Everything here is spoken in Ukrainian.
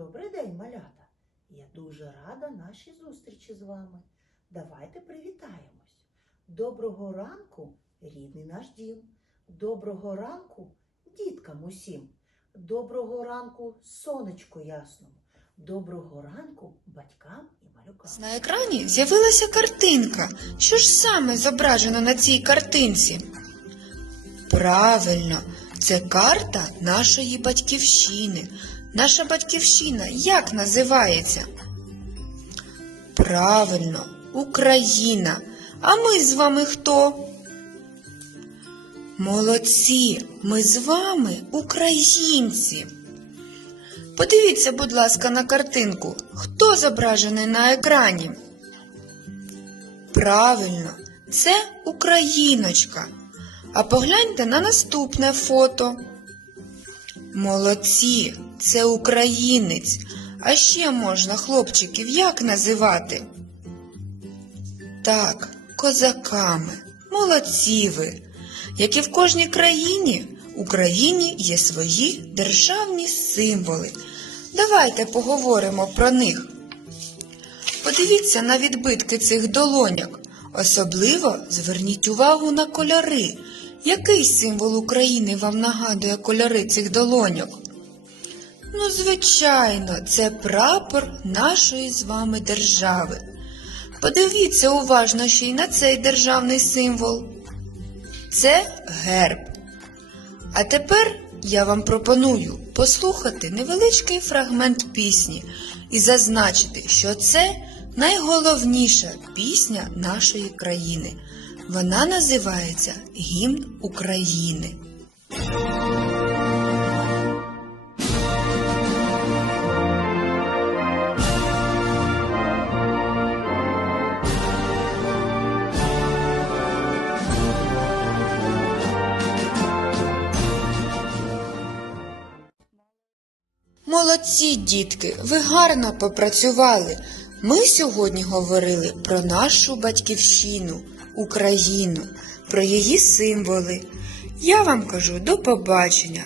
Добрий день, малята! Я дуже рада нашій зустрічі з вами. Давайте привітаємось. Доброго ранку, рідний наш дім. Доброго ранку, діткам усім. Доброго ранку, сонечку ясному. Доброго ранку батькам і малюкам. На екрані з'явилася картинка. Що ж саме зображено на цій картинці? Правильно, це карта нашої батьківщини. Наша батьківщина як називається? Правильно, Україна. А ми з вами хто? Молодці, ми з вами українці. Подивіться, будь ласка, на картинку. Хто зображений на екрані? Правильно, це Україночка. А погляньте на наступне фото. Молодці, це українець. А ще можна хлопчиків як називати? Так, козаками. Молодці ви. Як і в кожній країні, Україні є свої державні символи. Давайте поговоримо про них. Подивіться на відбитки цих долоняк. Особливо зверніть увагу на кольори. Який символ України вам нагадує кольори цих долоньок? Ну, звичайно, це прапор нашої з вами держави. Подивіться уважно ще й на цей державний символ. Це герб. А тепер я вам пропоную послухати невеличкий фрагмент пісні і зазначити, що це найголовніша пісня нашої країни. Вона називається Гімн України. Молодці, дітки, ви гарно попрацювали. Ми сьогодні говорили про нашу батьківщину, Україну, про її символи. Я вам кажу до побачення.